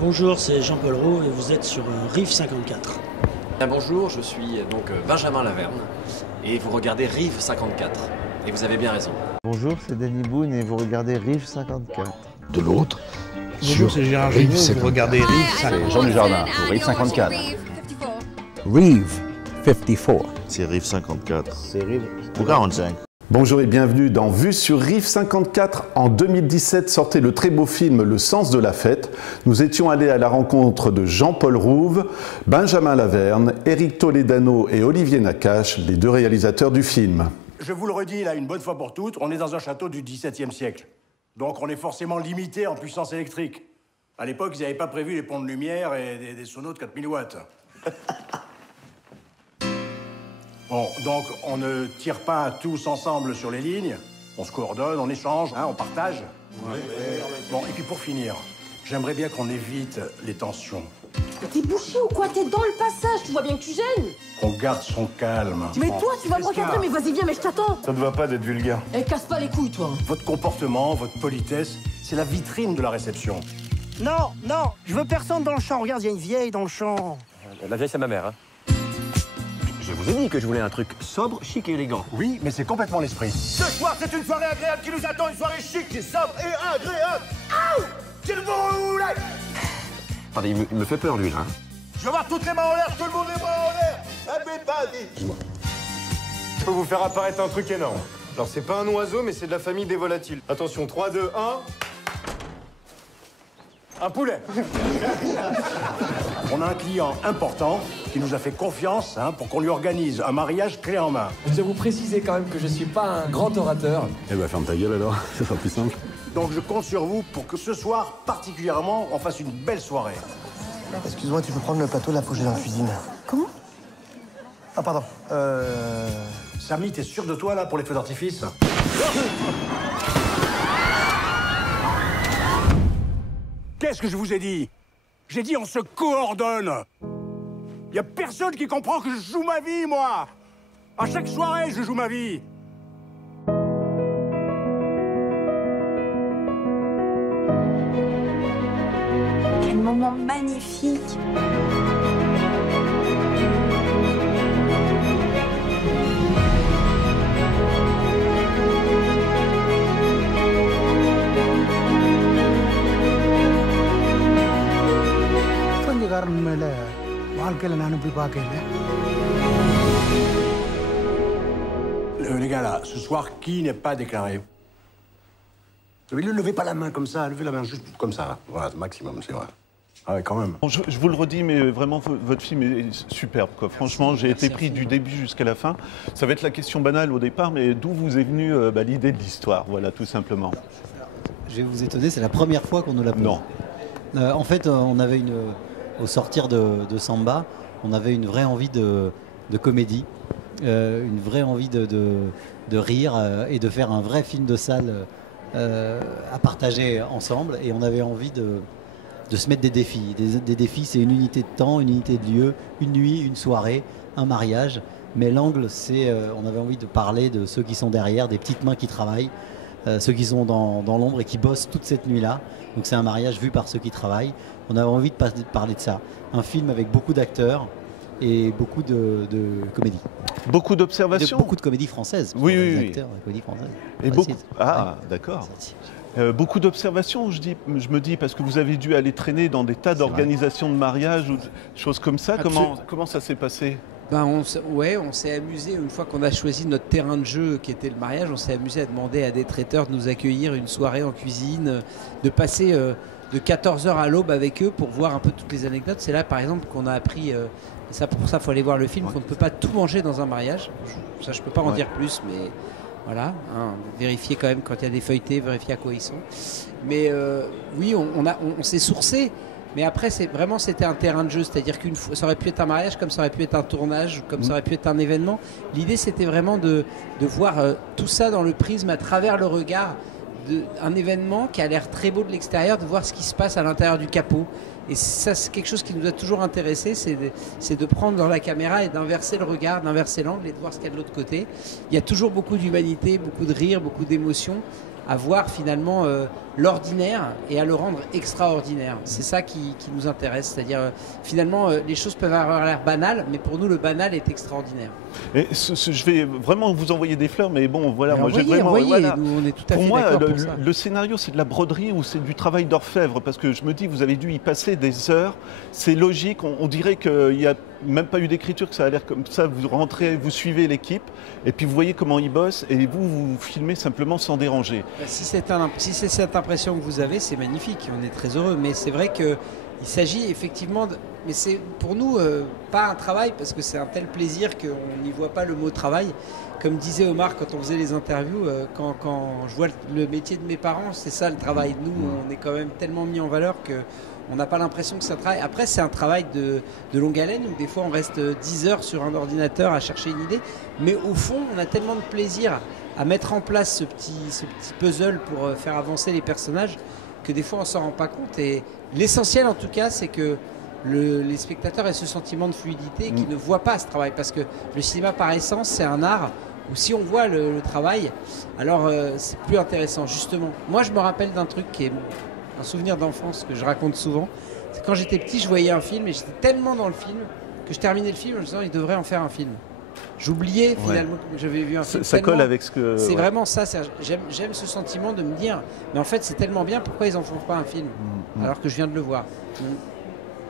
Bonjour, c'est Jean-Paul Rouve et vous êtes sur Rive 54. Bonjour, je suis donc Benjamin Laverne et vous regardez Rive 54. Et vous avez bien raison. Bonjour, c'est Danny Boone et vous regardez Rive 54. De l'autre, bonjour, c'est Gérard Gignot, vous regardez Rive 54. C'est Jean Dujardin pour Rive 54. Rive 54. C'est Rive 54. C'est Rive Ou 45. Bonjour et bienvenue dans Vue sur Rive 54. En 2017 sortait le très beau film Le sens de la fête. Nous étions allés à la rencontre de Jean-Paul Rouve, Benjamin Laverne, Éric Toledano et Olivier Nakache, les deux réalisateurs du film. Je vous le redis là une bonne fois pour toutes, on est dans un château du XVIIe siècle. Donc on est forcément limité en puissance électrique. À l'époque, ils n'avaient pas prévu les ponts de lumière et des sonos de 4000 watts. Bon, donc on ne tire pas tous ensemble sur les lignes, on se coordonne, on échange, on partage. Ouais. Bon, et puis pour finir, j'aimerais bien qu'on évite les tensions. T'es bouché ou quoi? T'es dans le passage, tu vois bien que tu gênes. On garde son calme. Mais toi, tu vas me recadrer, mais vas-y, viens, mais je t'attends. Ça ne va pas d'être vulgaire. Eh, casse pas les couilles, toi. Votre comportement, votre politesse, c'est la vitrine de la réception. Non, non, je veux personne dans le champ. Regarde, il y a une vieille dans le champ. La vieille, c'est ma mère, hein. Je vous ai dit que je voulais un truc sobre, chic et élégant. Oui, mais c'est complètement l'esprit. Ce soir, c'est une soirée agréable qui nous attend, une soirée chic, sobre et agréable. Aouh! Qu'il vous voulez! Attendez, il me fait peur, lui, là. Je veux voir toutes les mains en l'air, tout le monde les mains en l'air. Vas-y. Je peux vous faire apparaître un truc énorme. Alors, c'est pas un oiseau, mais c'est de la famille des volatiles. Attention, 3, 2, 1... Un poulet. On a un client important qui nous a fait confiance pour qu'on lui organise un mariage clé en main. Je dois vous préciser quand même que je suis pas un grand orateur. Eh ben, ferme ta gueule alors, ça sera plus simple. Donc je compte sur vous pour que ce soir, particulièrement, on fasse une belle soirée. Excuse-moi, tu peux prendre le plateau, là, faut que j'aille dans la cuisine. Comment? Ah, pardon. Samy, t'es sûr de toi, là, pour les feux d'artifice? Qu'est-ce que je vous ai dit? J'ai dit on se coordonne. Y a personne qui comprend que je joue ma vie, moi. À chaque soirée, je joue ma vie. Quel moment magnifique. Les gars, là, ce soir, qui n'est pas déclaré? Ne levez pas la main comme ça, levez la main juste comme ça. Voilà, maximum, c'est vrai. Ah ouais, quand même. Bon, je vous le redis, mais vraiment, votre film est superbe, quoi. Franchement, j'ai été pris du début jusqu'à la fin. Ça va être la question banale au départ, mais d'où vous est venue l'idée de l'histoire? Voilà, tout simplement. Je vais vous étonner, c'est la première fois qu'on nous la pose. Non. En fait, on avait au sortir de Samba, on avait une vraie envie de comédie, une vraie envie de rire et de faire un vrai film de salle à partager ensemble. Et on avait envie de se mettre des défis. Des défis, c'est une unité de temps, une unité de lieu, une nuit, une soirée, un mariage. Mais l'angle, c'est on avait envie de parler de ceux qui sont derrière, des petites mains qui travaillent, ceux qui sont dans l'ombre et qui bossent toute cette nuit-là. Donc c'est un mariage vu par ceux qui travaillent. On avait envie de parler de ça. Un film avec beaucoup d'acteurs et beaucoup de comédie. Beaucoup d'observations? Beaucoup de comédie française. Oui, oui, oui. Acteurs de comédie française. Et beaucoup... Ah, d'accord. Beaucoup d'observations, je me dis, parce que vous avez dû aller traîner dans des tas d'organisations de mariage ou de choses comme ça. Comment ça s'est passé? On s'est amusé, une fois qu'on a choisi notre terrain de jeu qui était le mariage, on s'est amusé à demander à des traiteurs de nous accueillir une soirée en cuisine, de passer de 14h à l'aube avec eux pour voir un peu toutes les anecdotes. C'est là par exemple qu'on a appris, pour ça il faut aller voir le film, qu'on ne peut pas tout manger dans un mariage. Ça je peux pas en dire plus, mais voilà, vérifier quand même quand il y a des feuilletés, vérifier à quoi ils sont. Mais oui, on s'est sourcé. Mais après, c'était un terrain de jeu, c'est-à-dire qu'une fois, ça aurait pu être un mariage, comme ça aurait pu être un tournage, comme ça aurait pu être un événement. L'idée, c'était vraiment de voir tout ça dans le prisme, à travers le regard d'un événement qui a l'air très beau de l'extérieur, de voir ce qui se passe à l'intérieur du capot. Et ça, c'est quelque chose qui nous a toujours intéressé, c'est de prendre dans la caméra et d'inverser le regard, d'inverser l'angle et de voir ce qu'il y a de l'autre côté. Il y a toujours beaucoup d'humanité, beaucoup de rire, beaucoup d'émotion. à voir finalement l'ordinaire et à le rendre extraordinaire. C'est ça qui nous intéresse, c'est-à-dire finalement les choses peuvent avoir l'air banales, mais pour nous le banal est extraordinaire. Et je vais vraiment vous envoyer des fleurs, mais bon, voilà, mais moi j'ai vraiment. Voilà. Nous, on est tout à pour fait moi, pour ça. le scénario, c'est de la broderie ou c'est du travail d'orfèvre, parce que je me dis, vous avez dû y passer des heures. C'est logique. On dirait qu'il n'y a même pas eu d'écriture, que ça a l'air comme ça. Vous rentrez, vous suivez l'équipe, et puis vous voyez comment ils bossent, et vous filmez simplement sans déranger. Si c'est cette impression que vous avez, c'est magnifique. On est très heureux, mais c'est vrai que il s'agit effectivement mais c'est pour nous pas un travail parce que c'est un tel plaisir qu'on n'y voit pas le mot travail. Comme disait Omar quand on faisait les interviews, quand je vois le métier de mes parents, c'est ça le travail. Nous, on est quand même tellement mis en valeur qu'on n'a pas l'impression que c'est un travail. Après, c'est un travail de longue haleine où des fois on reste 10 heures sur un ordinateur à chercher une idée. Mais au fond, on a tellement de plaisir à mettre en place ce petit puzzle pour faire avancer les personnages que des fois on s'en rend pas compte. Et l'essentiel en tout cas, c'est que les spectateurs aient ce sentiment de fluidité et qu'ils ne voient pas ce travail. Parce que le cinéma par essence, c'est un art où si on voit le travail, alors c'est plus intéressant. Justement, moi je me rappelle d'un truc qui est un souvenir d'enfance que je raconte souvent. C'est quand j'étais petit, je voyais un film et j'étais tellement dans le film que je terminais le film en me disant il devrait en faire un film. J'oubliais finalement que j'avais vu un film. Ça colle avec ce que... C'est vraiment ça. J'aime ce sentiment de me dire, mais en fait c'est tellement bien, pourquoi ils en font pas un film alors que je viens de le voir.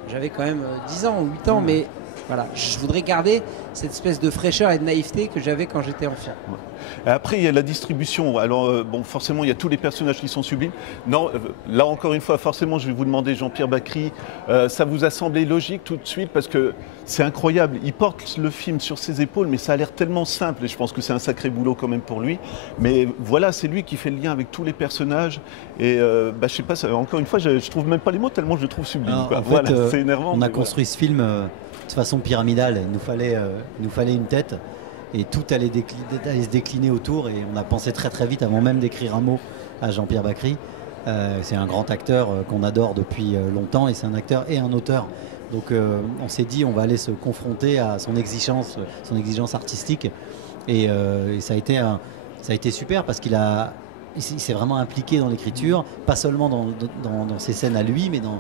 J'avais quand même 10 ans ou 8 ans, mais voilà, je voudrais garder cette espèce de fraîcheur et de naïveté que j'avais quand j'étais enfant. Après, il y a la distribution. Alors, bon, forcément, il y a tous les personnages qui sont sublimes. Non, là, encore une fois, forcément, je vais vous demander, Jean-Pierre Bacri, ça vous a semblé logique tout de suite parce que c'est incroyable. Il porte le film sur ses épaules, mais ça a l'air tellement simple et je pense que c'est un sacré boulot quand même pour lui. Mais voilà, c'est lui qui fait le lien avec tous les personnages. Et je sais pas, encore une fois, je trouve même pas les mots tellement je le trouve sublime. Alors, en voilà, fait, c'est énervant. On a construit ce film de façon pyramidale. Il nous fallait une tête. Et tout allait se décliner autour et on a pensé très très vite avant même d'écrire un mot à Jean-Pierre Bacri. C'est un grand acteur qu'on adore depuis longtemps et c'est un acteur et un auteur. Donc on s'est dit on va aller se confronter à son exigence artistique et ça a été super parce qu'il s'est vraiment impliqué dans l'écriture, pas seulement dans ses scènes à lui, mais dans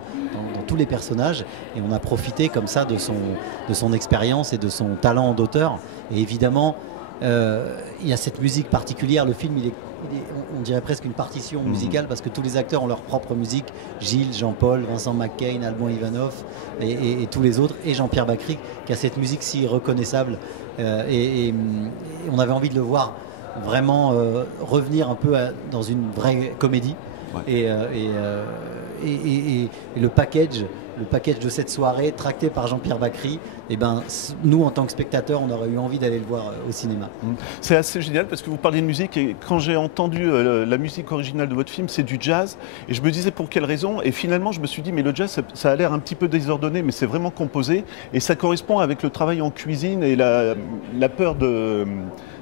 tous les personnages. Et on a profité comme ça de son expérience et de son talent d'auteur. Et évidemment, il y a cette musique particulière. Le film, on dirait presque une partition musicale parce que tous les acteurs ont leur propre musique. Gilles, Jean-Paul, Vincent McCain, Alban Ivanov et tous les autres. Et Jean-Pierre Bacri qui a cette musique si reconnaissable. Et on avait envie de le voir vraiment revenir un peu dans une vraie comédie. Et le package de cette soirée tracté par Jean-Pierre Bacri, et nous en tant que spectateurs on aurait eu envie d'aller le voir au cinéma. C'est assez génial parce que vous parlez de musique et quand j'ai entendu la musique originale de votre film, c'est du jazz et je me disais pour quelle raison et finalement je me suis dit mais le jazz ça a l'air un petit peu désordonné mais c'est vraiment composé et ça correspond avec le travail en cuisine et la peur de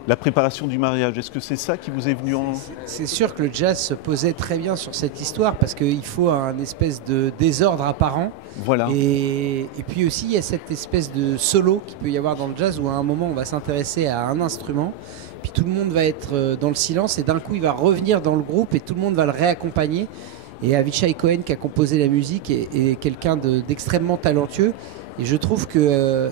la préparation du mariage. Est-ce que c'est ça qui vous est venu en... C'est sûr que le jazz se posait très bien sur cette histoire parce qu'il faut un espèce de désordre apparent. Voilà. Et puis aussi, il y a cette espèce de solo qu'il peut y avoir dans le jazz où à un moment, on va s'intéresser à un instrument, puis tout le monde va être dans le silence et d'un coup, il va revenir dans le groupe et tout le monde va le réaccompagner. Et Avishai Cohen, qui a composé la musique, est quelqu'un d'extrêmement talentueux. Et je trouve que...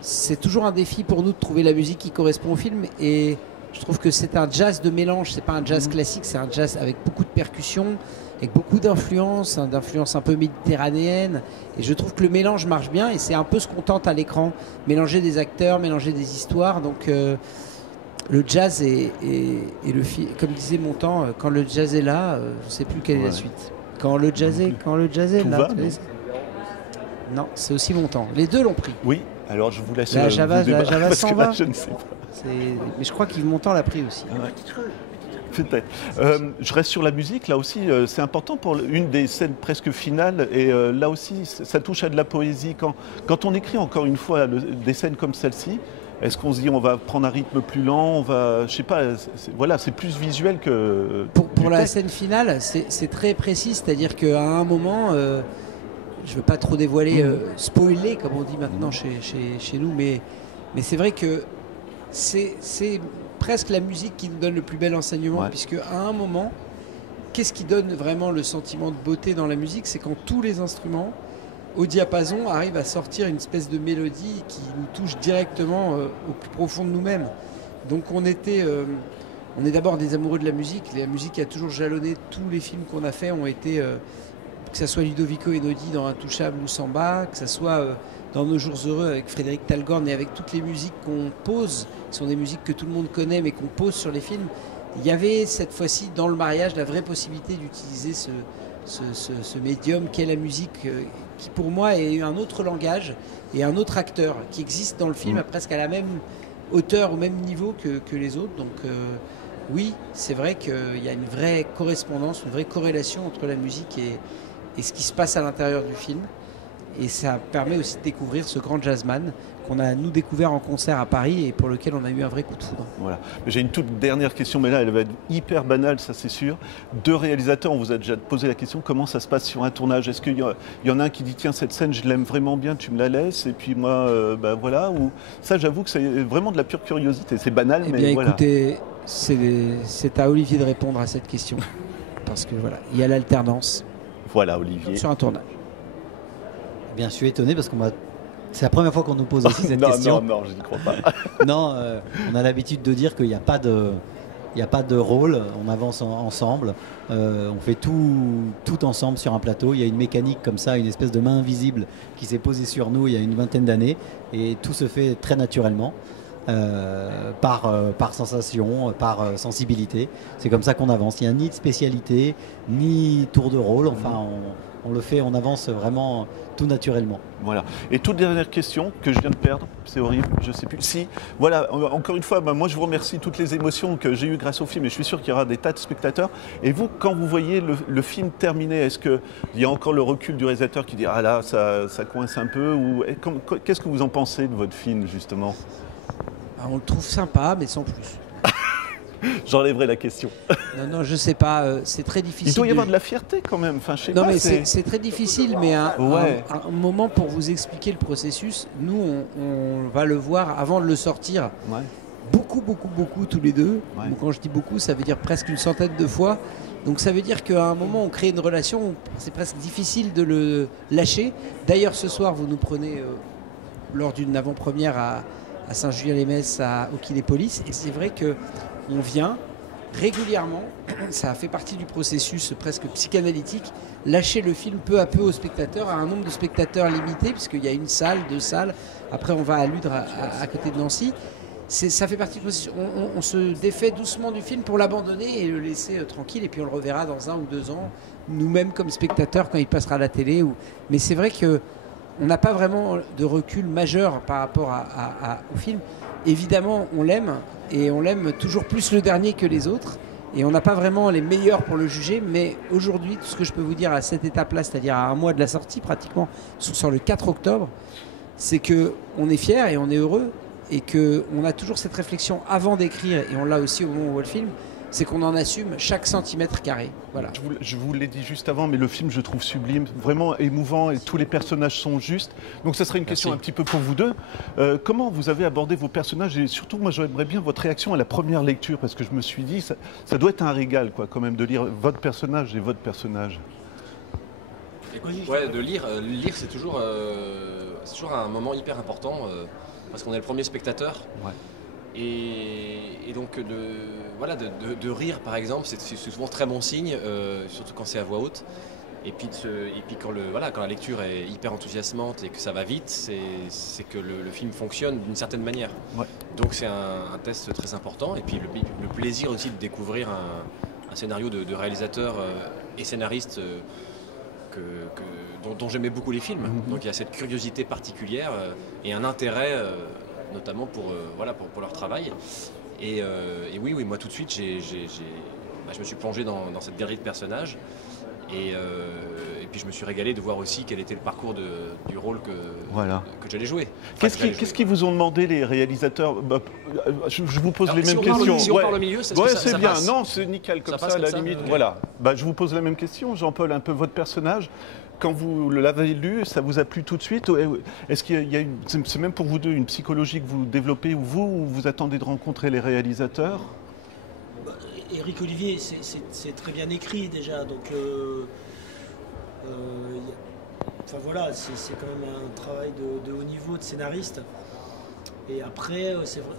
c'est toujours un défi pour nous de trouver la musique qui correspond au film et je trouve que c'est un jazz de mélange, c'est pas un jazz classique, c'est un jazz avec beaucoup de percussions, avec beaucoup d'influences, d'influences un peu méditerranéennes et je trouve que le mélange marche bien et c'est un peu ce qu'on tente à l'écran, mélanger des acteurs, mélanger des histoires, donc le jazz et le film, comme disait Montand, quand le jazz est là, je sais plus quelle est la suite. Quand le jazz est là, non, c'est aussi Montand. Les deux l'ont pris. Oui. Alors je vous laisse la Java s'en va. Je ne sais pas. Mais je crois qu'il Montand l'a pris aussi. Peut-être. Je reste sur la musique. Là aussi, c'est important pour une des scènes presque finales. Et là aussi, ça touche à de la poésie. Quand on écrit encore une fois des scènes comme celle-ci, est-ce qu'on se dit on va prendre un rythme plus lent, on va, je sais pas, voilà, c'est plus visuel que. Pour la scène finale, c'est très précis. C'est-à-dire qu'à un moment. Je ne veux pas trop dévoiler, spoiler comme on dit maintenant chez nous, mais c'est vrai que c'est presque la musique qui nous donne le plus bel enseignement, puisque à un moment, qu'est-ce qui donne vraiment le sentiment de beauté dans la musique? C'est quand tous les instruments, au diapason, arrivent à sortir une espèce de mélodie qui nous touche directement au plus profond de nous-mêmes. Donc on est d'abord des amoureux de la musique. La musique a toujours jalonné tous les films qu'on a fait, ont été, que ce soit Ludovico Einaudi dans Intouchable ou Samba, que ce soit dans Nos Jours Heureux avec Frédéric Talgorn et avec toutes les musiques qu'on pose, qui sont des musiques que tout le monde connaît mais qu'on pose sur les films. Il y avait cette fois-ci dans le mariage la vraie possibilité d'utiliser ce médium qu'est la musique, qui pour moi est un autre langage et un autre acteur qui existe dans le film presque à la même hauteur, au même niveau que les autres. Donc oui, c'est vrai qu'il y a une vraie correspondance, une vraie corrélation entre la musique et ce qui se passe à l'intérieur du film. Et ça permet aussi de découvrir ce grand jazzman qu'on a nous découvert en concert à Paris et pour lequel on a eu un vrai coup de foudre. Voilà. J'ai une toute dernière question, mais là elle va être hyper banale, ça c'est sûr. Deux réalisateurs, on vous a déjà posé la question, comment ça se passe sur un tournage? Est-ce qu'il y en a un qui dit tiens cette scène je l'aime vraiment bien, tu me la laisses et puis moi voilà, ou ça j'avoue que c'est vraiment de la pure curiosité, c'est banal mais bien, voilà. Écoutez, c'est à Olivier de répondre à cette question parce que voilà, il y a l'alternance. Voilà Olivier. Sur un tournage. Eh bien, je suis étonné parce c'est la première fois qu'on nous pose aussi cette question. Non, je n'y crois pas. Non, on a l'habitude de dire qu'il n'y a pas de rôle, on avance ensemble, on fait tout ensemble sur un plateau. Il y a une mécanique comme ça, une espèce de main invisible qui s'est posée sur nous il y a une vingtaine d'années et tout se fait très naturellement. Par sensation, par sensibilité. C'est comme ça qu'on avance. Il n'y a ni de spécialité, ni tour de rôle. Enfin, on le fait, on avance vraiment tout naturellement. Voilà. Et toute dernière question que je viens de perdre, c'est horrible, je ne sais plus. Si, voilà, encore une fois, moi je vous remercie toutes les émotions que j'ai eues grâce au film et je suis sûr qu'il y aura des tas de spectateurs. Et vous, quand vous voyez le film terminé, est-ce qu'il y a encore le recul du réalisateur qui dit ah là, ça coince un peu ou qu'est-ce que vous en pensez de votre film justement? On le trouve sympa, mais sans plus. J'enlèverai la question. Non, je sais pas, c'est très difficile. Il doit y avoir de la fierté quand même. Enfin, je sais non, pas, mais c'est très difficile, mais un moment pour vous expliquer le processus, nous, on va le voir avant de le sortir. Ouais. Beaucoup, tous les deux. Ouais. Donc, quand je dis beaucoup, ça veut dire presque une centaine de fois. Donc ça veut dire qu'à un moment, on crée une relation, c'est presque difficile de le lâcher. D'ailleurs, ce soir, vous nous prenez lors d'une avant-première à Saint-Julien-les-Metz, au Kinépolis. Et c'est vrai qu'on vient régulièrement, ça fait partie du processus presque psychanalytique, lâcher le film peu à peu aux spectateurs, à un nombre de spectateurs limité, puisqu'il y a une salle, 2 salles. Après, on va à Ludre, à côté de Nancy. Ça fait partie du processus. On se défait doucement du film pour l'abandonner et le laisser tranquille. Et puis on le reverra dans 1 ou 2 ans, nous-mêmes comme spectateurs, quand il passera à la télé. Mais c'est vrai que on n'a pas vraiment de recul majeur par rapport au film. Évidemment, on l'aime, et on l'aime toujours plus le dernier que les autres. Et on n'a pas vraiment les meilleurs pour le juger, mais aujourd'hui, tout ce que je peux vous dire à cette étape-là, c'est-à-dire à un mois de la sortie pratiquement, sur le 4 octobre, c'est qu'on est fiers et on est heureux, et qu'on a toujours cette réflexion avant d'écrire, et on l'a aussi au moment où on voit le film, c'est qu'on en assume chaque centimètre carré. Voilà. Je vous l'ai dit juste avant, mais le film, je trouve sublime, vraiment émouvant, et tous les personnages sont justes. Donc ça serait une question un petit peu pour vous deux. Comment vous avez abordé vos personnages? Et surtout, moi, j'aimerais bien votre réaction à la première lecture, parce que je me suis dit, ça doit être un régal, quoi, quand même, de lire votre personnage et votre personnage. Ouais, de lire c'est toujours un moment hyper important, parce qu'on est le premier spectateur. Ouais. Et donc de rire par exemple, c'est souvent très bon signe, surtout quand c'est à voix haute. Et puis quand la lecture est hyper enthousiasmante et que ça va vite, c'est que le film fonctionne d'une certaine manière. Ouais. Donc c'est un test très important. Et puis le plaisir aussi de découvrir un scénario de réalisateur et scénariste dont j'aimais beaucoup les films. Donc il y a cette curiosité particulière et un intérêt notamment pour leur travail. Et oui, moi tout de suite, je me suis plongé dans cette galerie de personnages. Et puis je me suis régalé de voir aussi quel était le parcours du rôle que j'allais jouer. Qu'est-ce qu'ils vous ont demandé les réalisateurs? Je vous pose les mêmes questions. Si on parle au milieu, c'est bien. Passe. Non, c'est nickel comme ça, à la limite. Okay. Voilà. Je vous pose la même question, Jean-Paul, un peu votre personnage. Quand vous l'avez lu, ça vous a plu tout de suite? Est-ce qu'il y a c'est même pour vous deux une psychologie que vous développez ou vous attendez de rencontrer les réalisateurs? Éric Olivier, c'est très bien écrit déjà, donc enfin voilà, c'est quand même un travail de haut niveau de scénariste. Et après, c'est vrai,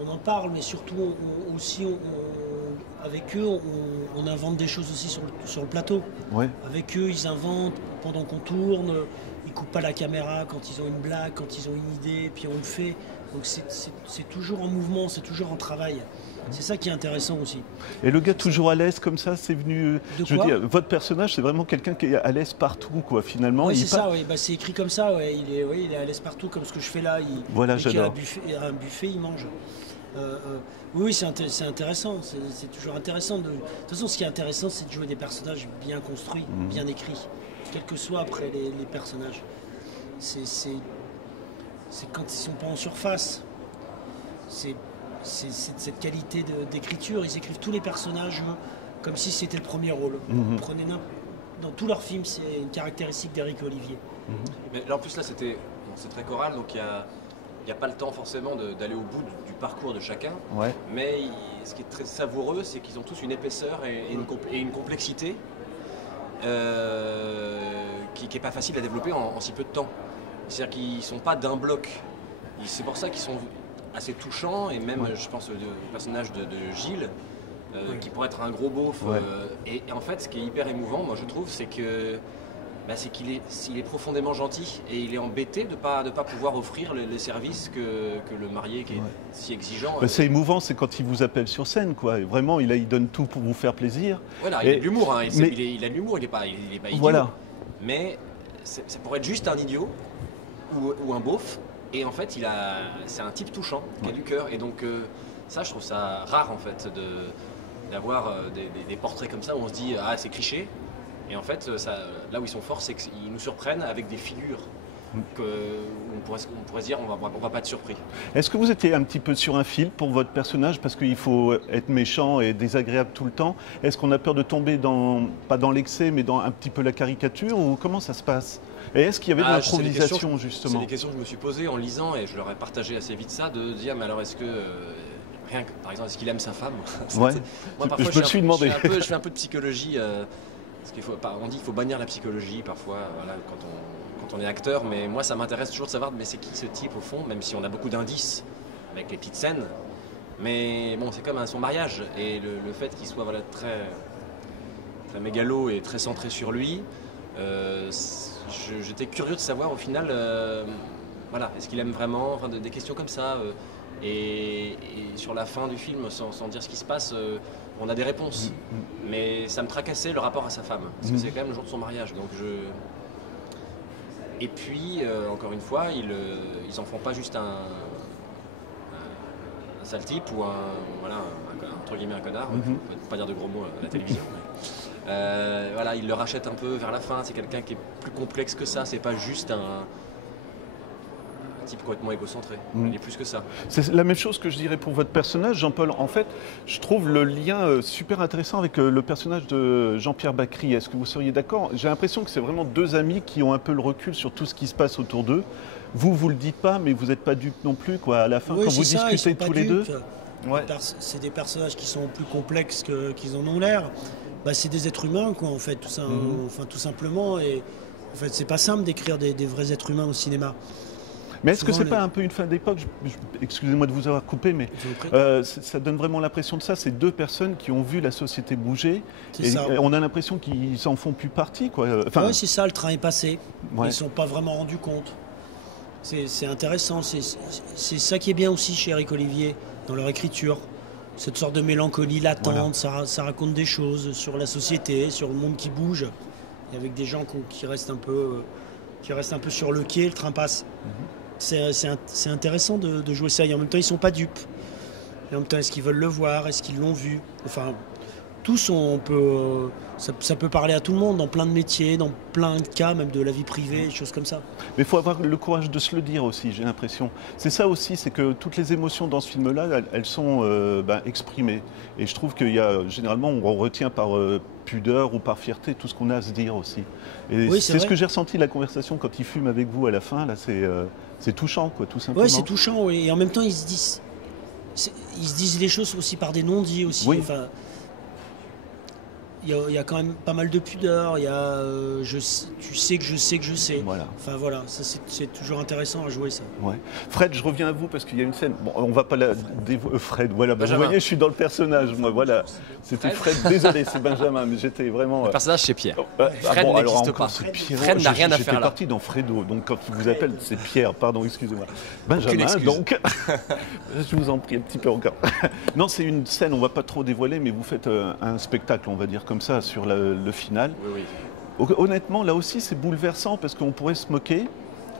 on en parle, mais surtout avec eux, on invente des choses aussi sur le plateau. Ouais. Avec eux, ils inventent pendant qu'on tourne, ils coupent pas la caméra quand ils ont une blague, quand ils ont une idée, puis on le fait. Donc c'est toujours en mouvement, c'est toujours en travail. C'est ça qui est intéressant aussi. Et le gars toujours à l'aise comme ça, c'est venu... Je veux dire, votre personnage, c'est vraiment quelqu'un qui est à l'aise partout, quoi, finalement. Oui, c'est ça, oui. Bah, c'est écrit comme ça, ouais. Il est à l'aise partout, comme ce que je fais là. Voilà, j'adore. Il y a un buffet, il mange. Oui, c'est intéressant. C'est toujours intéressant. De toute façon, ce qui est intéressant, c'est de jouer des personnages bien construits, bien écrits. Quels que soient après les personnages. C'est quand ils ne sont pas en surface. C'est cette qualité d'écriture. Ils écrivent tous les personnages comme si c'était le premier rôle. Prenez dans tous leurs films, c'est une caractéristique d'Éric Olivier. Mais là, en plus, là, c'est très choral, donc il n'y a pas le temps forcément d'aller au bout du parcours de chacun. Ouais. Mais ce qui est très savoureux, c'est qu'ils ont tous une épaisseur et une complexité qui n'est pas facile à développer en si peu de temps. C'est-à-dire qu'ils ne sont pas d'un bloc. C'est pour ça qu'ils sont assez touchant, et même je pense au personnage de Gilles qui pourrait être un gros beauf et en fait ce qui est hyper émouvant, moi je trouve, c'est que c'est qu'il est profondément gentil et il est embêté de pas pouvoir offrir les services que le marié qui est si exigeant. C'est émouvant, c'est quand il vous appelle sur scène, quoi. Et vraiment il donne tout pour vous faire plaisir. Voilà, il a de l'humour, hein. Il a de l'humour, il est pas idiot, voilà. Mais ça pourrait être juste un idiot ou un beauf. Et en fait, c'est un type touchant, qui a du cœur. Et donc, ça, je trouve ça rare, en fait, d'avoir des portraits comme ça où on se dit « Ah, c'est cliché ». Et en fait, là où ils sont forts, c'est qu'ils nous surprennent avec des figures où on pourrait se dire « On va pas être surpris ». Est-ce que vous étiez un petit peu sur un fil pour votre personnage parce qu'il faut être méchant et désagréable tout le temps? Est-ce qu'on a peur de tomber pas dans l'excès, mais dans un petit peu la caricature, ou comment ça se passe? Et est-ce qu'il y avait de l'improvisation, justement? C'est des questions que je me suis posées en lisant, et je leur ai partagé assez vite ça, de dire, mais alors est-ce que, par exemple, est-ce qu'il aime sa femme? Ouais. Moi, parfois, je me suis demandé. Je fais un peu de psychologie, parce on dit qu'il faut bannir la psychologie, parfois, voilà, quand on est acteur, mais moi, ça m'intéresse toujours de savoir, mais c'est qui ce type, au fond, même si on a beaucoup d'indices avec les petites scènes. Mais bon, c'est comme son mariage, et le fait qu'il soit très, très mégalo et très centré sur lui, j'étais curieux de savoir au final, voilà, est-ce qu'il aime vraiment, enfin, des questions comme ça. Et sur la fin du film, sans dire ce qui se passe, on a des réponses. Mais ça me tracassait le rapport à sa femme, parce que c'est quand même le jour de son mariage. Donc Et puis, encore une fois, ils en font pas juste un sale type ou entre guillemets un connard. Faut pas dire de gros mots à la télévision. Voilà, il le rachète un peu vers la fin. C'est quelqu'un qui est plus complexe que ça. C'est pas juste un type complètement égocentré. Il est plus que ça. C'est la même chose que je dirais pour votre personnage, Jean-Paul. En fait, je trouve le lien super intéressant avec le personnage de Jean-Pierre Bacri. Est-ce que vous seriez d'accord? J'ai l'impression que c'est vraiment deux amis qui ont un peu le recul sur tout ce qui se passe autour d'eux. Vous le dites pas, mais vous n'êtes pas dupes non plus, quoi. À la fin, oui, quand vous discutez tous les deux. Ouais. C'est des personnages qui sont plus complexes qu'ils en ont l'air. C'est des êtres humains, quoi, en fait, tout ça, tout simplement. Et en fait, c'est pas simple d'écrire des vrais êtres humains au cinéma. Mais est-ce que c'est pas un peu une fin d'époque? Excusez-moi de vous avoir coupé, mais ça donne vraiment l'impression de ça. C'est deux personnes qui ont vu la société bouger. Et on a l'impression qu'ils s'en font plus partie, quoi. Enfin, oui, c'est ça, le train est passé. Ils ne sont pas vraiment rendus compte. C'est intéressant. C'est ça qui est bien aussi chez Éric Olivier, dans leur écriture. Cette sorte de mélancolie latente, voilà. Ça raconte des choses sur la société, sur le monde qui bouge, et avec des gens qui restent un peu sur le quai, le train passe. C'est intéressant de jouer ça, et en même temps ils ne sont pas dupes. Et en même temps, est-ce qu'ils veulent le voir, est-ce qu'ils l'ont vu? Enfin, tous, ça peut parler à tout le monde, dans plein de métiers, dans plein de cas, même de la vie privée, des choses comme ça. Mais il faut avoir le courage de se le dire aussi, j'ai l'impression. C'est ça aussi, c'est que toutes les émotions dans ce film-là, elles sont exprimées. Et je trouve qu'il y a, généralement, on retient par pudeur ou par fierté tout ce qu'on a à se dire aussi. Et oui, c'est ce que j'ai ressenti la conversation quand il fume avec vous à la fin, là, c'est touchant, quoi, tout simplement. Oui, c'est touchant, oui. Et en même temps, ils se disent... ils se disent les choses aussi par des non-dits aussi. Oui. Enfin, il y a quand même pas mal de pudeur. Il y a tu sais que je sais que je sais. Voilà. Enfin voilà, ça c'est toujours intéressant à jouer ça. Ouais. Fred, je reviens à vous parce qu'il y a une scène. Bon, on va pas la Fred, voilà. Bah, vous voyez, je suis dans le personnage. Moi, voilà. C'était Fred. Désolé, c'est Benjamin, mais j'étais vraiment. Le personnage, c'est Pierre. Fred n'existe pas. Fred n'a rien à faire là. J'étais parti dans Fredo, donc quand il vous appelle, c'est Pierre. Pardon, excusez-moi. Benjamin, donc. Je vous en prie un petit peu encore. Non, c'est une scène. On va pas trop dévoiler, mais vous faites un spectacle, on va dire comme ça, sur le final. Oui. Honnêtement, là aussi, c'est bouleversant parce qu'on pourrait se moquer.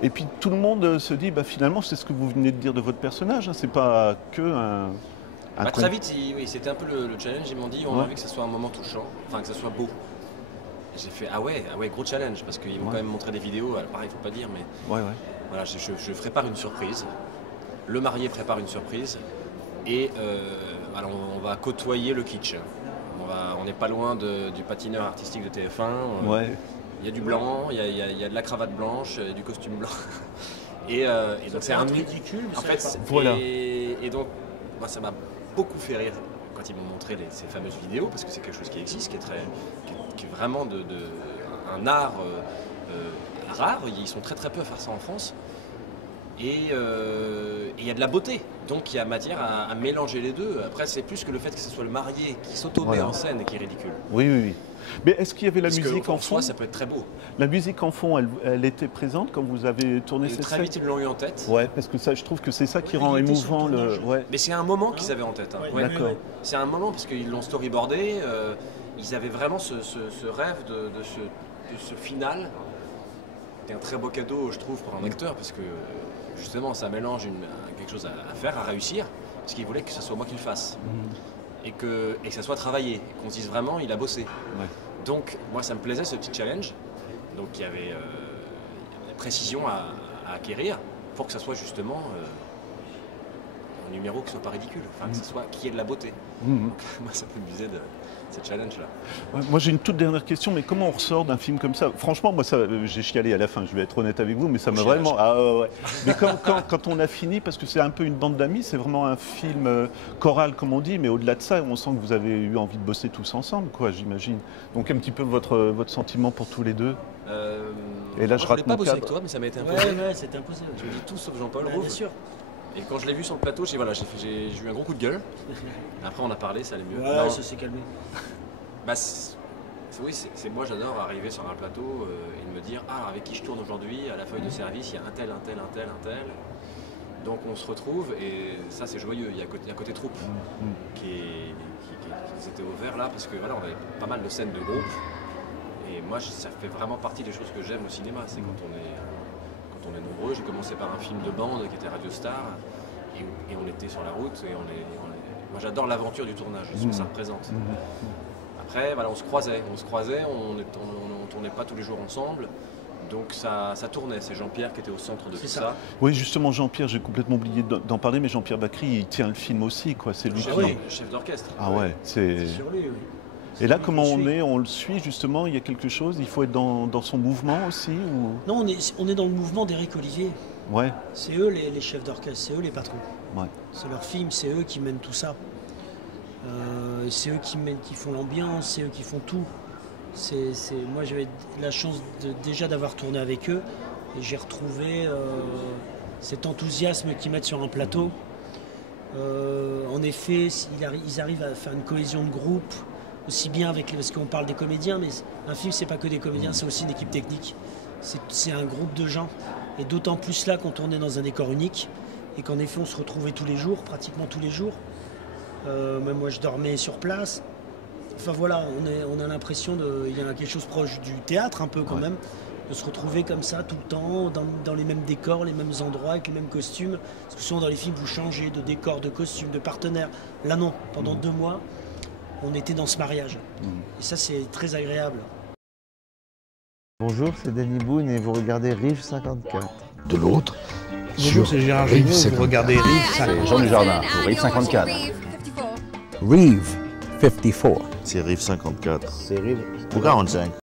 Et puis tout le monde se dit, bah, finalement, c'est ce que vous venez de dire de votre personnage. Hein, c'est pas que un très vite, c'était un peu le challenge. Ils m'ont dit, on a envie que ce soit un moment touchant, enfin que ce soit beau. J'ai fait, ah ouais, gros challenge, parce qu'ils m'ont quand même montré des vidéos. Alors, pareil, il faut pas dire, mais voilà, je prépare une surprise. Le marié prépare une surprise. Et alors, on va côtoyer le kitsch. On n'est pas loin du patineur artistique de TF1. Il y a du blanc, il y a de la cravate blanche, du costume blanc. Et donc c'est un ridicule. En fait, voilà. Et donc, moi, ça m'a beaucoup fait rire quand ils m'ont montré ces fameuses vidéos, parce que c'est quelque chose qui existe, qui est vraiment un art rare. Ils sont très très peu à faire ça en France. Et il y a de la beauté, donc il y a matière à mélanger les deux. Après, c'est plus que le fait que ce soit le marié qui s'auto-met en scène et qui est ridicule. Oui. Mais est-ce qu'il y avait la musique en fond? Ça peut être très beau. La musique en fond, elle était présente quand vous avez tourné cette scène? Très vite, ils l'ont eu en tête. Ouais, parce que ça, je trouve que c'est ça qui rend émouvant le. Ouais. Mais c'est un moment qu'ils avaient en tête. Hein. D'accord. C'est un moment parce qu'ils l'ont storyboardé. Ils avaient vraiment ce rêve de ce final. C'est un très beau cadeau, je trouve, pour un acteur, parce que justement, ça mélange quelque chose à faire, à réussir, parce qu'ils voulaient que ce soit moi qui le fasse. Et que ça soit travaillé, qu'on se dise vraiment, il a bossé. Donc, moi, ça me plaisait, ce petit challenge. Donc, il y avait des précisions à acquérir pour que ça soit justement un numéro qui soit pas ridicule, enfin, que ce soit qui ait de la beauté. Donc, moi, ça m'amusait de ce challenge-là. Moi, j'ai une toute dernière question, mais comment on ressort d'un film comme ça? Franchement, moi, j'ai chialé à la fin, je vais être honnête avec vous, mais ça m'a vraiment... Mais quand on a fini, parce que c'est un peu une bande d'amis, c'est vraiment un film choral, comme on dit, mais au-delà de ça, on sent que vous avez eu envie de bosser tous ensemble, quoi, j'imagine. Donc, un petit peu votre sentiment pour tous les deux. Et là, je voulais pas bosser avec toi, mais ça m'a été imposé. Ouais, c'était imposé. Je me dis tout sauf Jean-Paul. Bien sûr. Et quand je l'ai vu sur le plateau, j'ai eu un gros coup de gueule. Après, on a parlé, ça allait mieux. Ouais, ça s'est calmé. Bah, moi, j'adore arriver sur un plateau et de me dire, avec qui je tourne aujourd'hui, à la feuille de service, il y a un tel. Donc, on se retrouve et ça, c'est joyeux. Il y a un côté troupe qui était au vert là, parce que voilà, on avait pas mal de scènes de groupe. Et moi, ça fait vraiment partie des choses que j'aime au cinéma. C'est quand on est nombreux. J'ai commencé par un film de bande qui était Radio Star et on était sur la route et moi j'adore l'aventure du tournage, ce que ça représente. Après voilà, on se croisait, on tournait pas tous les jours ensemble, donc ça tournait. C'est Jean-Pierre qui était au centre de tout ça. Oui, justement, Jean-Pierre, j'ai complètement oublié d'en parler, mais Jean-Pierre Bacri, il tient le film aussi, quoi. C'est lui qui chef d'orchestre. Ah ouais, c'est sur lui, oui. Et là, comment on le suit justement? Il y a quelque chose? Il faut être dans son mouvement aussi ou... Non, on est dans le mouvement d'Éric Olivier. Ouais. C'est eux les chefs d'orchestre, c'est eux les patrons. Ouais. C'est leur film, c'est eux qui mènent tout ça. C'est eux qui font l'ambiance, c'est eux qui font tout. Moi, j'avais la chance déjà d'avoir tourné avec eux et j'ai retrouvé cet enthousiasme qu'ils mettent sur un plateau. En effet, ils arrivent à faire une cohésion de groupe. Aussi bien parce qu'on parle des comédiens, mais un film c'est pas que des comédiens, c'est aussi une équipe technique. C'est un groupe de gens, et d'autant plus là quand on est dans un décor unique et qu'en effet on se retrouvait tous les jours, pratiquement tous les jours. Même moi je dormais sur place. Enfin voilà, on a l'impression il y a quelque chose proche du théâtre un peu quand même, de se retrouver comme ça tout le temps, dans les mêmes décors, les mêmes endroits, avec les mêmes costumes. Parce que souvent dans les films vous changez de décor, de costume, de partenaire. Là non, pendant 2 mois. On était dans ce mariage. Et ça, c'est très agréable. Bonjour, c'est Danny Boone et vous regardez Rive 54. De l'autre, bonjour, c'est Gérard Gignot, vous regardez Rive 54. C'est Jean Dujardin pour Rive 54. Rive 54. C'est Rive 54. C'est Rive 45.